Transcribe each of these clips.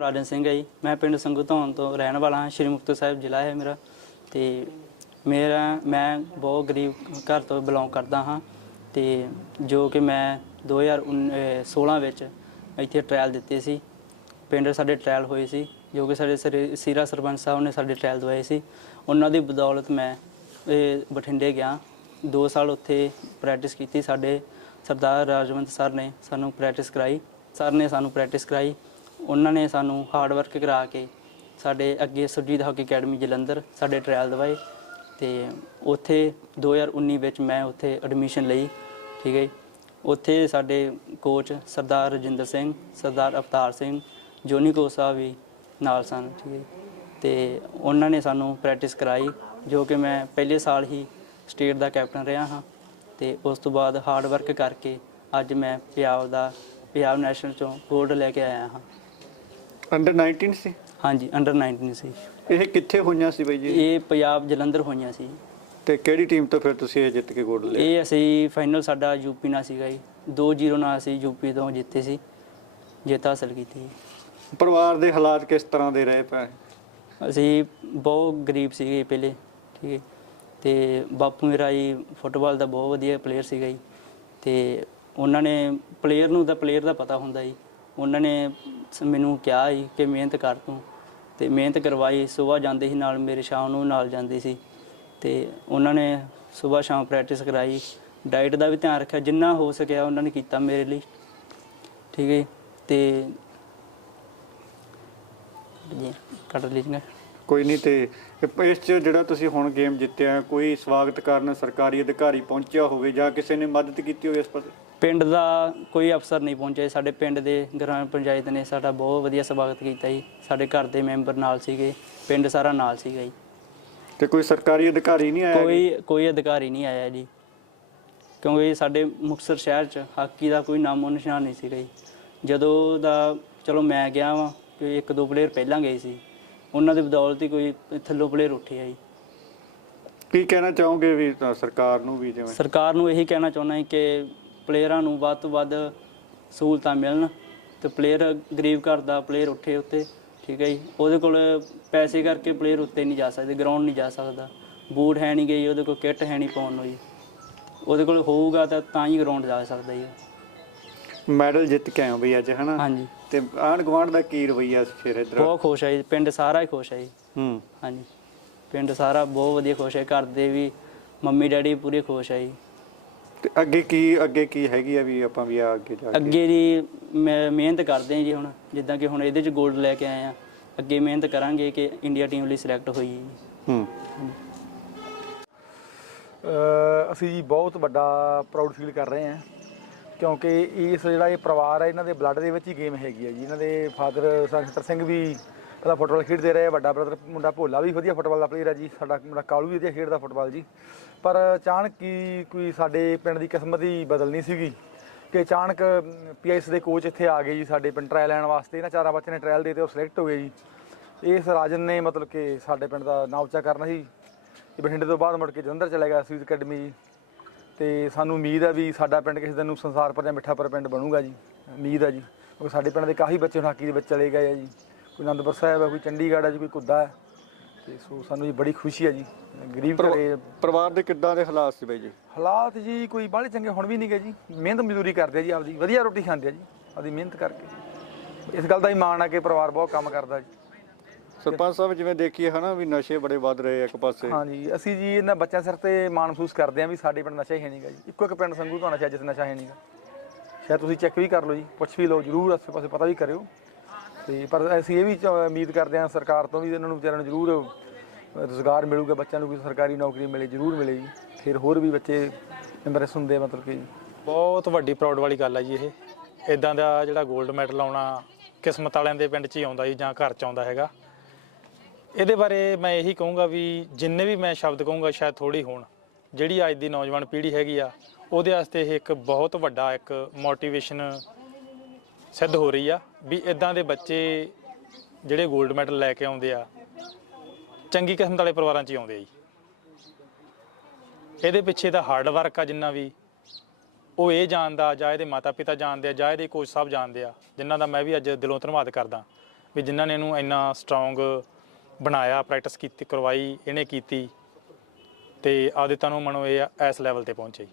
ਰਾਜਨ ਸਿੰਘ ਹੈ ਜੀ। ਮੈਂ ਪਿੰਡ ਸੰਗੂ ਤੋਂ ਰਹਿਣ ਵਾਲਾ ਹਾਂ। ਸ਼੍ਰੀ ਮੁਕਤਸਰ ਸਾਹਿਬ ਜ਼ਿਲ੍ਹਾ ਹੈ ਮੇਰਾ। ਤੇ ਮੇਰਾ, ਮੈਂ ਬਹੁਤ ਗਰੀਬ ਘਰ ਤੋਂ ਬਿਲੋਂਗ ਕਰਦਾ ਹਾਂ। ਤੇ ਜੋ ਕਿ ਮੈਂ 2016 ਵਿੱਚ ਇੱਥੇ ਟ੍ਰਾਇਲ ਦਿੱਤੇ ਸੀ। ਪਿੰਡ ਸਾਡੇ ਟ੍ਰਾਇਲ ਹੋਏ ਸੀ। ਜੋ ਕਿ ਸਾਡੇ ਸਰੀ- ਸੀਰਾ ਸਰਪੰਚ ਸਾਹਿਬ ਨੇ ਸਾਡੇ ਟ੍ਰਾਇਲ ਦਵਾਏ ਸੀ। ਉਹਨਾਂ ਦੀ ਬਦੌਲਤ ਮੈਂ ਇਹ ਬਠਿੰਡੇ ਗਿਆ। 2 ਸਾਲ ਉੱਥੇ ਪ੍ਰੈਕਟਿਸ ਕੀਤੀ। ਸਾਡੇ ਸਰਦਾਰ ਰਾਜਵੰਤ ਸਰ ਨੇ ਸਾਨੂੰ ਪ੍ਰੈਕਟਿਸ ਕਰਾਈ। ਸਰ ਨੇ ਸਾਨੂੰ ਪ੍ਰੈਕਟਿਸ ਕਰਾਈ। ਉਹਨਾਂ ਨੇ ਸਾਨੂੰ ਹਾਰਡ ਵਰਕ ਕਰਾ ਕੇ ਸਾਡੇ ਅੱਗੇ ਸੁਰਜੀਤ ਹਾਕੀ ਅਕੈਡਮੀ ਜਲੰਧਰ ਸਾਡੇ ਟ੍ਰਾਇਲ ਦਵਾਏ ਤੇ ਉੱਥੇ 2019 ਵਿੱਚ ਮੈਂ ਉੱਥੇ ਐਡਮਿਸ਼ਨ ਲਈ, ਠੀਕ ਹੈ ਜੀ। ਉੱਥੇ ਸਾਡੇ coach Sardar Rajinder Singh, Sardar Avtar Singh, Johnny coach ਸਾਹਿਬ ਵੀ ਨਾਲ ਸਨ, ਠੀਕ ਹੈ ਜੀ। ਤੇ ਉਹਨਾਂ ਨੇ ਸਾਨੂੰ ਪ੍ਰੈਕਟਿਸ ਕਰਾਈ, ਜੋ ਕਿ ਮੈਂ ਪਹਿਲੇ ਸਾਲ ਹੀ ਸਟੇਟ ਦਾ ਕੈਪਟਨ ਰਿਹਾ ਹਾਂ ਤੇ ਉਸ ਤੋਂ ਬਾਅਦ ਹਾਰਡ ਵਰਕ ਕਰਕੇ ਅੱਜ ਮੈਂ ਪੰਜਾਬ ਦਾ, ਪੰਜਾਬ ਨੈਸ਼ਨਲ ਚੋਂ 골ਡ ਲੈ ਕੇ ਆਇਆ ਹਾਂ ਅੰਡਰ 19 ਸੀ? ਹਾਂਜੀ ਅੰਡਰ 19 ਸੀ। ਇਹ ਕਿੱਥੇ ਹੋਈਆਂ ਸੀ ਬਾਈ ਜੀ? ਇਹ ਪੰਜਾਬ ਜਲੰਧਰ ਹੋਈਆਂ ਸੀ। ਤੇ ਕਿਹੜੀ ਟੀਮ ਤੋਂ ਫਿਰ ਤੁਸੀਂ ਇਹ ਜਿੱਤ ਕੇ ਗੋਲਡ ਲਿਆ? ਇਹ ਅਸੀਂ ਫਾਈਨਲ ਸਾਡਾ ਯੂਪੀ ਨਾਲ ਸੀਗਾ ਜੀ। 2-0 ਨਾਲ ਅਸੀਂ ਯੂਪੀ ਤੋਂ ਜਿੱਤੇ ਸੀ। ਜਿੱਤ ਹਾਸਲ ਕੀਤੀ। ਪਰਿਵਾਰ ਦੇ ਹਾਲਾਤ ਕਿਸ ਤਰ੍ਹਾਂ ਦੇ ਰਹੇ ਪਏ? ਅਸੀਂ ਬਹੁਤ ਗਰੀਬ ਸੀਗੇ ਪਹਿਲੇ ਠੀਕ ਹੈ। ਤੇ ਬਾਪੂ ਮੇਰਾ ਜੀ ਫੁੱਟਬਾਲ ਦਾ ਬਹੁਤ ਵਧੀਆ ਪਲੇਅਰ ਸੀਗਾ ਜੀ। ਤੇ ਉਹਨਾਂ ਨੇ ਪਲੇਅਰ ਨੂੰ ਤਾਂ ਪਲੇਅਰ ਦਾ ਪਤਾ ਹੁੰਦਾ ਜੀ। ਉਹਨਾਂ ਨੇ ਮੈਨੂੰ ਕਿਹਾ ਜੀ ਕਿ ਮਿਹਨਤ ਕਰ ਤੂੰ ਤੇ ਮਿਹਨਤ ਕਰਵਾਈ ਸਵੇਰ ਜਾਂਦੇ ਸੀ ਨਾਲ ਮੇਰੇ ਸ਼ਾਮ ਨੂੰ ਨਾਲ ਜਾਂਦੇ ਸੀ ਤੇ ਉਹਨਾਂ ਨੇ ਸਵੇਰ ਸ਼ਾਮ ਪ੍ਰੈਕਟਿਸ ਕਰਾਈ ਡਾਈਟ ਦਾ ਵੀ ਧਿਆਨ ਰੱਖਿਆ, ਜਿੰਨਾ ਹੋ ਸਕਿਆ ਉਹਨਾਂ ਨੇ ਕੀਤਾ ਮੇਰੇ ਲਈ, ਠੀਕ ਹੈ ਜੀ। ਤੇ ਜੀ ਕੱਟ ਲੀਜੀਏ ਕੋਈ ਨਹੀਂ ਤੇ ਇਸ ਚ ਜਿਹੜਾ ਤੁਸੀਂ ਹੁਣ ਗੇਮ ਜਿੱਤਿਆ ਕੋਈ ਸਵਾਗਤ ਕਰਨ ਸਰਕਾਰੀ ਅਧਿਕਾਰੀ ਪਹੁੰਚਿਆ ਹੋਵੇ ਜਾਂ ਕਿਸੇ ਨੇ ਮਦਦ ਕੀਤੀ ਹੋਵੇ ਇਸ ਪਾਸੇ? ਪਿੰਡ ਦਾ ਕੋਈ ਅਫਸਰ ਨਹੀਂ ਪਹੁੰਚਿਆ ਜੀ। ਸਾਡੇ ਪਿੰਡ ਦੇ ਗ੍ਰਾਮ ਪੰਚਾਇਤ ਨੇ ਸਾਡਾ ਬਹੁਤ ਵਧੀਆ ਸਵਾਗਤ ਕੀਤਾ ਜੀ। ਸਾਡੇ ਘਰ ਦੇ ਮੈਂਬਰ ਨਾਲ ਸੀਗੇ ਪਿੰਡ ਸਾਰਾ ਨਾਲ ਸੀਗਾ ਜੀ। ਤੇ ਕੋਈ ਸਰਕਾਰੀ ਅਧਿਕਾਰੀ ਨਹੀਂ ਆਇਆ ਕੋਈ ਕੋਈ ਅਧਿਕਾਰੀ ਨਹੀਂ ਆਇਆ ਜੀ। ਕਿਉਂਕਿ ਸਾਡੇ ਮੁਕਤਸਰ ਸ਼ਹਿਰ 'ਚ ਹਾਕੀ ਦਾ ਕੋਈ ਨਾਮੋ ਨਿਸ਼ਾਨ ਨਹੀਂ ਸੀਗਾ ਜੀ। ਜਦੋਂ ਦਾ ਚਲੋ ਮੈਂ ਗਿਆ ਵਾਂ ਕਿ ਇੱਕ ਦੋ ਪਲੇਅਰ ਪਹਿਲਾਂ ਗਏ ਸੀ। ਉਹਨਾਂ ਦੀ ਬਦੌਲਤ ਹੀ ਕੋਈ ਥੱਲੋਂ ਪਲੇਅਰ ਉੱਠੇ ਆ ਜੀ। ਕੀ ਕਹਿਣਾ ਚਾਹੋਗੇ ਵੀ ਤਾਂ ਸਰਕਾਰ ਨੂੰ ਵੀ ਜਿਵੇਂ? ਸਰਕਾਰ ਨੂੰ ਇਹੀ ਕਹਿਣਾ ਚਾਹੁੰਦਾ ਕਿ ਪਲੇਅਰਾਂ ਨੂੰ ਵੱਧ ਤੋਂ ਵੱਧ ਸਹੂਲਤਾਂ ਮਿਲਣ ਤੇ ਪਲੇਅਰ ਗਰੀਬ ਘਰ ਦਾ ਪਲੇਅਰ ਉੱਠੇ ਉੱਤੇ ਠੀਕ ਹੈ ਜੀ। ਉਹਦੇ ਕੋਲ ਪੈਸੇ ਕਰਕੇ ਪਲੇਅਰ ਉੱਤੇ ਨਹੀਂ ਜਾ ਸਕਦੇ ਗਰਾਊਂਡ ਨਹੀਂ ਜਾ ਸਕਦਾ। ਬੂਟ ਹੈ ਨਹੀਂ ਗਈ ਉਹਦੇ ਕੋਲ ਕਿੱਟ ਹੈ ਨਹੀਂ ਪਾਉਣ ਨੂੰ ਜੀ। ਉਹਦੇ ਕੋਲ ਹੋਊਗਾ ਤਾਂ ਤਾਂ ਹੀ ਗਰਾਊਂਡ ਜਾ ਸਕਦਾ ਜੀ। ਮੈਡਲ ਜਿੱਤ ਕੇ ਆਏ ਹੋ ਬਈ ਅੱਜ ਹਨਾ? ਹਾਂਜੀ। ਤੇ ਆਂਢ ਗੁਆਂਢ ਦਾ ਕੀ ਰਵਈਆ ਸੀ ਫਿਰ ਇਧਰ? ਬਹੁਤ ਖੁਸ਼ ਹੈ ਜੀ ਪਿੰਡ ਸਾਰਾ ਹੀ ਖੁਸ਼ ਹੈ ਜੀ। ਹੂੰ। ਹਾਂਜੀ। ਪਿੰਡ ਸਾਰਾ ਬਹੁਤ ਵਧੀਆ ਖੁਸ਼ ਹੈ ਘਰ ਦੇ ਵੀ ਮੰਮੀ ਡੈਡੀ ਪੂਰੇ ਖੁਸ਼ ਹੈ ਜੀ। ਤੇ ਅੱਗੇ ਕੀ ਅੱਗੇ ਕੀ ਹੈਗੀ ਆ ਵੀ ਆਪਾਂ ਵੀ ਆ ਅੱਗੇ ਜਾ ਕੇ? ਅੱਗੇ ਦੀ ਮੈਂ ਮਿਹਨਤ ਕਰਦੇ ਹਾਂ ਜੀ ਹੁਣ ਜਿੱਦਾਂ ਕਿ ਹੁਣ ਇਹਦੇ ਚ 골ਡ ਲੈ ਕੇ ਆਏ ਆ। ਅੱਗੇ ਮਿਹਨਤ ਕਰਾਂਗੇ ਕਿ ਇੰਡੀਆ ਟੀਮ ਲਈ ਸਿਲੈਕਟ ਹੋਈ ਜੀ। ਹੂੰ। ਅਸੀਂ ਜੀ ਬਹੁਤ ਵੱਡਾ ਪ੍ਰਾਊਡ ਫੀਲ ਕਰ ਰਹੇ ਹਾਂ ਕਿਉਂਕਿ ਇਸ ਜਿਹੜਾ ਇਹ ਪਰਿਵਾਰ ਹੈ ਇਹਨਾਂ ਦੇ ਬਲੱਡ ਦੇ ਵਿੱਚ ਹੀ ਗੇਮ ਹੈਗੀ ਹੈ ਜੀ। ਇਹਨਾਂ ਦੇ ਫਾਦਰ ਸੰਸਟਰ ਸਿੰਘ ਵੀ ਪਹਿਲਾਂ ਫੁੱਟਬਾਲ ਖੇਡਦੇ ਰਹੇ, ਵੱਡਾ ਬ੍ਰਦਰ ਮੁੰਡਾ ਭੋਲਾ ਵੀ ਵਧੀਆ ਫੁੱਟਬਾਲ ਦਾ ਪਲੇਅਰ ਹੈ ਜੀ। ਸਾਡਾ ਮੁੰਡਾ ਕਾਲੂ ਵੀ ਵਧੀਆ ਖੇਡਦਾ ਫੁੱਟਬਾਲ ਜੀ। ਪਰ ਅਚਾਨਕ ਹੀ ਕੋਈ ਸਾਡੇ ਪਿੰਡ ਦੀ ਕਿਸਮਤ ਹੀ ਬਦਲਣੀ ਸੀਗੀ ਕਿ ਅਚਾਨਕ ਪੀਐਸ ਦੇ ਕੋਚ ਇੱਥੇ ਆ ਗਏ ਜੀ ਸਾਡੇ ਪਿੰਡ ਟ੍ਰਾਇਲ ਲੈਣ ਵਾਸਤੇ। ਇਹਨਾਂ ਚਾਰਾਂ ਬੱਚਿਆਂ ਨੇ ਟ੍ਰਾਇਲ ਦੇ ਤੇ ਉਹ ਸਿਲੈਕਟ ਹੋ ਗਏ ਜੀ। ਇਸ ਰਾਜਨ ਨੇ ਮਤਲਬ ਕਿ ਸਾਡੇ ਪਿੰਡ ਦਾ ਨਾਂ ਉੱਚਾ ਕਰਨਾ ਸੀ। ਬਠਿੰਡੇ ਤੋਂ ਬਾਅਦ ਮੁੜ ਕੇ ਜਲੰਧਰ ਚਲਾ ਗਿਆ ਸਵੀਟ ਅਕੈਡਮੀ ਜੀ। ਤੇ ਸਾਨੂੰ ਉਮੀਦ ਹੈ ਵੀ ਸਾਡਾ ਪਿੰਡ ਕਿਸੇ ਦਿਨ ਨੂੰ ਸੰਸਾਰ ਪਰ ਜਾਂ ਮਿੱਠਾਪੁਰ ਪਿੰਡ ਬਣੂਗਾ ਜੀ। ਉਮੀਦ ਹੈ ਜੀ। ਕਿਉਂਕਿ ਸਾਡੇ ਪਿੰਡ ਦੇ ਕਾਫੀ ਬੱਚੇ ਹਾਕੀ ਦੇ ਵਿੱਚ ਚਲੇ ਗਏ ਆ ਜੀ। ਕੋਈ ਅਨੰਦਪੁਰ ਸਾਹਿਬ ਹੈ ਕੋਈ ਚੰਡੀਗੜ੍ਹ ਹੈ ਜੀ ਕੋਈ ਕੁੱਦਾ ਹੈ ਤੇ ਸੋ ਸਾਨੂੰ ਜੀ ਬੜੀ ਖੁਸ਼ੀ ਹੈ ਜੀ। ਗਰੀਬ ਘਰੇ ਪਰਿਵਾਰ ਦੇ ਕਿੱਦਾਂ ਦੇ ਹਾਲਾਤ ਸੀ ਬਾਈ ਜੀ? ਹਾਲਾਤ ਜੀ ਕੋਈ ਬਾਹਲੇ ਚੰਗੇ ਹੁਣ ਵੀ ਨਹੀਂ ਗਏ ਜੀ। ਮਿਹਨਤ ਮਜ਼ਦੂਰੀ ਕਰਦੇ ਆ ਜੀ ਆਪਦੀ। ਵਧੀਆ ਰੋਟੀ ਖਾਂਦੇ ਆ ਜੀ। ਆਪਦੀ ਮਿਹਨਤ ਕਰਕੇ। ਇਸ ਗੱਲ ਦਾ ਹੀ ਮਾਣ ਆ ਕਿ ਪਰਿਵਾਰ ਬਹੁਤ ਕੰਮ ਕਰਦਾ ਜੀ। ਸਰਪੰਚ ਸਾਹਿਬ ਜਿਵੇਂ ਦੇਖੀਏ ਹਨਾ ਵੀ ਨਸ਼ੇ ਬੜੇ ਵੱਧ ਰਹੇ ਆ ਇੱਕ ਪਾਸੇ। ਹਾਂਜੀ ਅਸੀਂ ਜੀ ਇਹਨਾਂ ਬੱਚਿਆਂ ਸਿਰ ਤੇ ਮਾਣ ਮਹਿਸੂਸ ਕਰਦੇ ਹਾਂ ਵੀ ਸਾਡੇ ਪਿੰਡ ਨਸ਼ਾ ਹੀ ਹੈ ਨਹੀਂਗਾ ਜੀ। ਇੱਕੋ ਇੱਕ ਪਿੰਡ ਸੰਗੂ ਤੋਂ ਨਸ਼ਾ ਜਿੱਥੇ ਨਸ਼ਾ ਹੈ ਨਹੀਂਗਾ। ਸ਼ਾਇਦ ਤੁਸੀਂ ਚੈੱਕ ਵੀ ਕਰ ਲਓ ਜੀ ਪੁੱਛ ਵੀ ਲਓ ਜਰੂਰ ਆਸੇ ਪਾਸੇ ਪਤਾ ਵੀ ਕਰਿਓ। ਤੇ ਪਰ ਅਸੀਂ ਇਹ ਵੀ ਚ- ਉਮੀਦ ਕਰਦੇ ਹਾਂ ਸਰਕਾਰ ਤੋਂ ਵੀ ਇਹਨਾਂ ਨੂੰ ਵਿਚਾਰਿਆਂ ਨੂੰ ਜਰੂਰ ਰੋਜ਼ਗਾਰ ਮਿਲੂਗਾ ਬੱਚਿਆਂ ਨੂੰ ਕੋਈ ਸਰਕਾਰੀ ਨੌਕਰੀ ਮਿਲੇ ਜਰੂਰ ਮਿਲੇ ਜੀ। ਫਿਰ ਹੋਰ ਵੀ ਬੱਚੇ ਇੰਪ੍ਰੈਸ ਹੁੰਦੇ ਆ ਮਤਲਬ ਕਿ ਬਹੁਤ ਵੱਡੀ ਪ੍ਰਾਊਡ ਵਾਲੀ ਗੱਲ ਆ ਜੀ ਇਹ। ਇਦਾਂ ਦਾ ਜਿਹੜਾ 골ਡ ਮੈਡਲ ਆਉਣਾ ਕਿਸਮਤ ਵਾਲਿਆਂ ਦੇ ਪਿੰਡ 'ਚ ਹੀ ਆਉਂਦਾ ਜੀ ਜਾਂ ਘਰ 'ਚ ਆਉਂਦਾ ਹੈਗਾ। ਇਹਦੇ ਬਾਰੇ ਮੈਂ ਇਹੀ ਕਹੂੰਗਾ ਵੀ ਜਿੰਨੇ ਵੀ ਮੈਂ ਸ਼ਬਦ ਕਹੂੰਗਾ ਸ਼ਾਇਦ ਥੋੜੀ ਹੋਣ, ਜਿਹੜੀ ਅੱਜ ਦੀ ਨੌਜਵਾਨ ਪੀੜ੍ਹੀ ਹੈਗੀ ਆ, ਉਹਦੇ ਵਾਸਤੇ ਇਹ ਇੱਕ ਬਹੁਤ ਵੱਡਾ ਇੱਕ ਮੋਟੀਵੇਸ਼ਨ ਸਿੱਧ ਹੋ ਰਹੀ ਆ ਵੀ ਇਦਾਂ ਦੇ ਬੱਚੇ ਜਿਹੜੇ 골ਡ ਮੈਡਲ ਲੈ ਕੇ ਆਉਂਦੇ ਆ, ਚੰਗੀ ਕਿਸਮਤ ਵਾਲੇ ਪਰਿਵਾਰਾਂ 'ਚ ਹੀ ਆਉਂਦੇ ਆ ਜੀ। ਇਹਦੇ ਪਿੱਛੇ ਦਾ ਹਾਰਡ ਵਰਕ ਆ ਜਿੰਨਾ ਵੀ, ਉਹ ਇਹ ਜਾਣਦਾ, ਜਾਂ ਇਹਦੇ ਮਾਤਾ ਪਿਤਾ ਜਾਣਦੇ ਆ, ਜਾਂ ਇਹਦੇ ਕੋਚ ਸਾਹਿਬ ਜਾਣਦੇ ਆ, ਜਿਨ੍ਹਾਂ ਦਾ ਮੈਂ ਵੀ ਅੱਜ ਦਿਲੋਂ ਧੰਨਵਾਦ ਕਰਦਾ, ਵੀ ਜਿਨ੍ਹਾਂ ਨੇ ਇਹਨੂੰ ਇੰਨਾ ਸਟਰੋਂਗ ਬਣਾਇਆ ਪ੍ਰੈਕਟਿਸ ਕੀਤੀ ਕਰਵਾਈ ਇਹਨੇ ਕੀਤੀ ਤੇ ਆਪਦੇ ਤਨੋਂ ਮਨੋਂ ਇਹ ਇਸ ਲੈਵਲ ਤੇ ਪਹੁੰਚੇ। ਜੀ।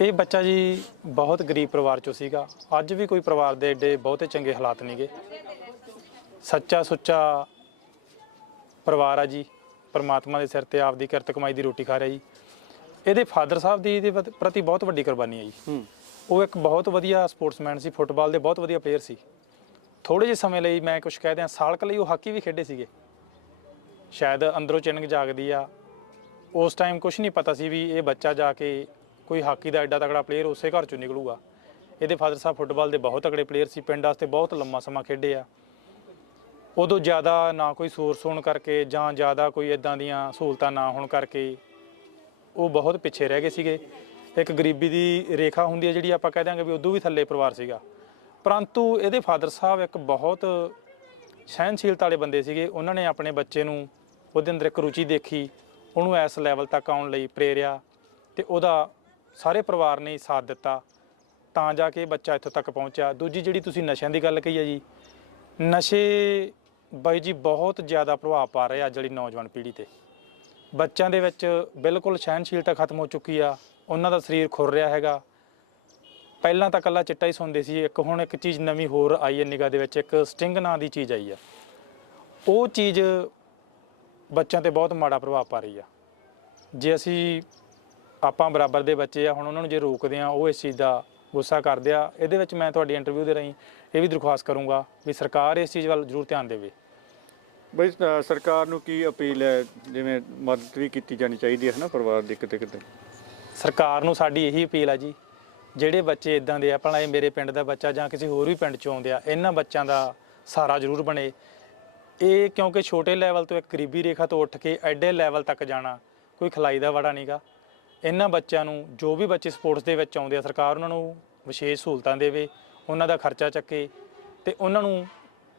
ਇਹ ਬੱਚਾ ਜੀ ਬਹੁਤ ਗਰੀਬ ਪਰਿਵਾਰ ਚੋਂ ਸੀਗਾ। ਅੱਜ ਵੀ ਕੋਈ ਪਰਿਵਾਰ ਦੇ ਏਡੇ ਬਹੁਤੇ ਚੰਗੇ ਹਾਲਾਤ ਨਹੀਂਗੇ ਸੱਚਾ ਸੁੱਚਾ ਪਰਿਵਾਰ ਆ ਜੀ। ਪਰਮਾਤਮਾ ਦੇ ਸਿਰ ਤੇ ਆਪਦੀ ਕਿਰਤ ਕਮਾਈ ਦੀ ਰੋਟੀ ਖਾ ਰਿਹਾ ਜੀ। ਇਹਦੇ ਫਾਦਰ ਸਾਹਿਬ ਦੀ ਇਹਦੇ ਪ੍ਰਤੀ- ਬਹੁਤ ਵੱਡੀ ਕੁਰਬਾਨੀ ਹੈ ਜੀ। ਉਹ ਇੱਕ ਬਹੁਤ ਵਧੀਆ ਸਪੋਰਟਸਮੈਨ ਸੀ ਫੁੱਟਬਾਲ ਦੇ ਬਹੁਤ ਵਧੀਆ ਪਲੇਅਰ ਸੀ। ਥੋੜੇ ਜਿਹੇ ਸਮੇਂ ਲਈ ਮੈਂ ਕੁਝ ਕਹਿ ਦਿਆਂ ਸਾਲ ਕੁ ਲਈ ਉਹ ਹਾਕੀ ਵੀ ਖੇਡੇ ਸੀਗੇ। ਸ਼ਾਇਦ ਅੰਦਰੋਂ ਚਿੰਨਗ ਜਾਗਦੀ ਆ। ਉਸ ਟਾਈਮ ਕੁਝ ਨਹੀਂ ਪਤਾ ਸੀ ਵੀ ਇਹ ਬੱਚਾ ਜਾ ਕੇ ਕੋਈ ਹਾਕੀ ਦਾ ਐਡਾ ਤਕੜਾ ਪਲੇਅਰ ਉਸੇ ਘਰ ਚੋਂ ਨਿਕਲੂਗਾ। ਇਹਦੇ ਫਾਦਰ ਸਾਹਿਬ ਫੁੱਟਬਾਲ ਦੇ ਬਹੁਤ ਤਕੜੇ ਪਲੇਅਰ ਸੀ, ਪਿੰਡ ਵਾਸਤੇ ਬਹੁਤ ਲੰਮਾ ਸਮਾਂ ਖੇਡੇ ਆ। ਉਦੋਂ ਜ਼ਿਆਦਾ ਨਾ ਕੋਈ ਸੋਰਸ ਹੋਣ ਕਰਕੇ ਜਾਂ ਜ਼ਿਆਦਾ ਕੋਈ ਇਦਾਂ ਦੀਆਂ ਸਹੂਲਤਾਂ ਨਾ ਹੋਣ ਕਰਕੇ ਉਹ ਬਹੁਤ ਪਿੱਛੇ ਰਹਿ ਗਏ ਸੀਗੇ। ਇੱਕ ਗਰੀਬੀ ਦੀ ਰੇਖਾ ਹੁੰਦੀ ਹੈ ਜਿਹੜੀ ਆਪਾਂ ਕਹਿ ਦਿਆਂਗੇ ਵੀ ਉਦੋਂ ਵੀ ਥੱਲੇ ਪਰਿਵਾਰ ਸੀਗਾ। ਪਰੰਤੂ ਇਹਦੇ ਫਾਦਰ ਸਾਹਿਬ ਇੱਕ ਬਹੁਤ ਸਹਿਨਸ਼ੀਲਤਾ ਵਾਲੇ ਬੰਦੇ ਸੀਗੇ। ਉਹਨਾਂ ਨੇ ਆਪਣੇ ਬੱਚੇ ਨੂੰ ਉਹਦੇ ਅੰਦਰ ਇੱਕ ਰੁਚੀ ਦੇਖੀ, ਉਹਨੂੰ ਇਸ ਲੈਵਲ ਤੱਕ ਆਉਣ ਲਈ ਪ੍ਰੇਰਿਆ ਤੇ ਉਹਦਾ ਸਾਰੇ ਪਰਿਵਾਰ ਨੇ ਹੀ ਸਾਥ ਦਿੱਤਾ। ਤਾਂ ਜਾ ਕੇ ਬੱਚਾ ਇੱਥੋਂ ਤੱਕ ਪਹੁੰਚਿਆ। ਦੂਜੀ ਜਿਹੜੀ ਤੁਸੀਂ ਨਸ਼ਿਆਂ ਦੀ ਗੱਲ ਕਹੀ ਹੈ ਜੀ, ਨਸ਼ੇ ਬਾਈ ਜੀ ਬਹੁਤ ਜ਼ਿਆਦਾ ਪ੍ਰਭਾਵ ਪਾ ਰਹੇ ਅੱਜ ਵਾਲੀ ਨੌਜਵਾਨ ਪੀੜ੍ਹੀ ਤੇ। ਬੱਚਿਆਂ ਦੇ ਵਿੱਚ ਬਿਲਕੁਲ ਸਹਿਣਸ਼ੀਲਤਾ ਖਤਮ ਹੋ ਚੁੱਕੀ ਆ, ਉਹਨਾਂ ਦਾ ਸਰੀਰ ਖੁਰ ਰਿਹਾ ਹੈਗਾ। ਪਹਿਲਾਂ ਤਾਂ ਕੱਲਾ ਚਿੱਟਾ ਹੀ ਸੁਣਦੇ ਸੀ, ਇੱਕ ਹੁਣ ਇੱਕ ਚੀਜ਼ ਨਵੀਂ ਹੋਰ ਆਈ ਹੈ ਨਿਗਾਹ ਦੇ ਵਿੱਚ, ਇੱਕ ਸਟਿੰਗ ਨਾਂ ਦੀ ਚੀਜ਼ ਆਈ ਆ। ਉਹ ਚੀਜ਼ ਬੱਚਿਆਂ ਤੇ ਬਹੁਤ ਮਾੜਾ ਪ੍ਰਭਾਵ ਪਾ ਰਹੀ ਆ। ਜੇ ਅਸੀਂ ਆਪਾਂ ਬਰਾਬਰ ਦੇ ਬੱਚੇ ਆ ਹੁਣ ਉਹਨਾਂ ਨੂੰ ਜੇ ਰੋਕਦੇ ਆ ਉਹ ਇਸ ਚੀਜ਼ ਦਾ ਗੁੱਸਾ ਕਰਦੇ ਆ ਇਹਦੇ ਵਿੱਚ ਮੈਂ ਤੁਹਾਡੀ ਇੰਟਰਵਿਊ ਦੇ ਰਾਹੀਂ ਇਹ ਵੀ ਦਰਖਾਸਤ ਕਰੂੰਗਾ ਵੀ ਸਰਕਾਰ ਇਸ ਚੀਜ਼ ਵੱਲ ਜ਼ਰੂਰ ਧਿਆਨ ਦੇਵੇ। ਬਈ ਅ, ਸਰਕਾਰ ਨੂੰ ਕੀ ਅਪੀਲ ਹੈ? ਜਿਵੇਂ ਮਦਦ ਵੀ ਕੀਤੀ ਜਾਣੀ ਚਾਹੀਦੀ ਹੈ ਨਾ ਪਰਿਵਾਰ ਦੀ ਕਿਤੇ ਕਿਤੇ? ਸਰਕਾਰ ਨੂੰ ਸਾਡੀ ਇਹੀ ਅਪੀਲ ਆ ਜੀ ਜਿਹੜੇ ਬੱਚੇ ਇਦਾਂ ਦੇ ਆ ਭਲਾ ਇਹ ਮੇਰੇ ਪਿੰਡ ਦਾ ਬੱਚਾ ਜਾਂ ਕਿਸੇ ਹੋਰ ਵੀ ਪਿੰਡ ਚੋਂ ਆਉਂਦੇ ਆ ਇਹਨਾਂ ਬੱਚਿਆਂ ਦਾ ਸਹਾਰਾ ਜ਼ਰੂਰ ਬਣੇ। ਇਹ ਕਿਉਂਕਿ ਛੋਟੇ ਲੈਵਲ ਤੋਂ ਇੱਕ ਗਰੀਬੀ ਰੇਖਾ ਤੋਂ ਉੱਠ ਕੇ ਐਡੇ ਲੈਵਲ ਤੱਕ ਜਾਣਾ ਕੋਈ ਖਲਾਈ ਦਾ ਵੜਾ ਨਹੀਂਗਾ ਇਹਨਾਂ ਬੱਚਿਆਂ ਨੂੰ ਜੋ ਵੀ ਬੱਚੇ ਸਪੋਰਟਸ ਦੇ ਵਿੱਚ ਆਉਂਦੇ ਆ, ਸਰਕਾਰ ਉਹਨਾਂ ਨੂੰ ਵਿਸ਼ੇਸ਼ ਸਹੂਲਤਾਂ ਦੇਵੇ, ਉਹਨਾਂ ਦਾ ਖਰਚਾ ਚੱਕੇ ਤੇ ਉਹਨਾਂ ਨੂੰ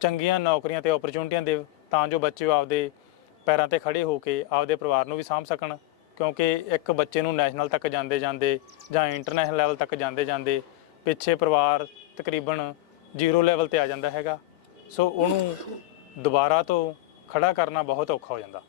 ਚੰਗੀਆਂ ਨੌਕਰੀਆਂ ਤੇ ਓਪਰਚੁਨਿਟੀਆਂ ਦੇ ਤਾਂ ਜੋ ਬੱਚੇ ਉਹ ਆਪਦੇ ਪੈਰਾਂ ਤੇ ਖੜੇ ਹੋ ਕੇ ਆਪਦੇ ਪਰਿਵਾਰ ਨੂੰ ਵੀ ਸਾਂਭ ਸਕਣ। ਕਿਉਂਕਿ ਇੱਕ ਬੱਚੇ ਨੂੰ ਨੈਸ਼ਨਲ ਤੱਕ ਜਾਂਦੇ ਜਾਂਦੇ ਜਾਂ ਇੰਟਰਨੈਸ਼ਨਲ ਲੈਵਲ ਤੱਕ ਜਾਂਦੇ ਜਾਂਦੇ ਪਿੱਛੇ ਪਰਿਵਾਰ ਤਕਰੀਬਨ ਜ਼ੀਰੋ ਲੈਵਲ ਤੇ ਆ ਜਾਂਦਾ ਹੈਗਾ। ਸੋ ਉਹਨੂੰ ਦੁਬਾਰਾ ਤੋਂ ਖੜਾ ਕਰਨਾ ਬਹੁਤ ਔਖਾ ਹੋ ਜਾਂਦਾ।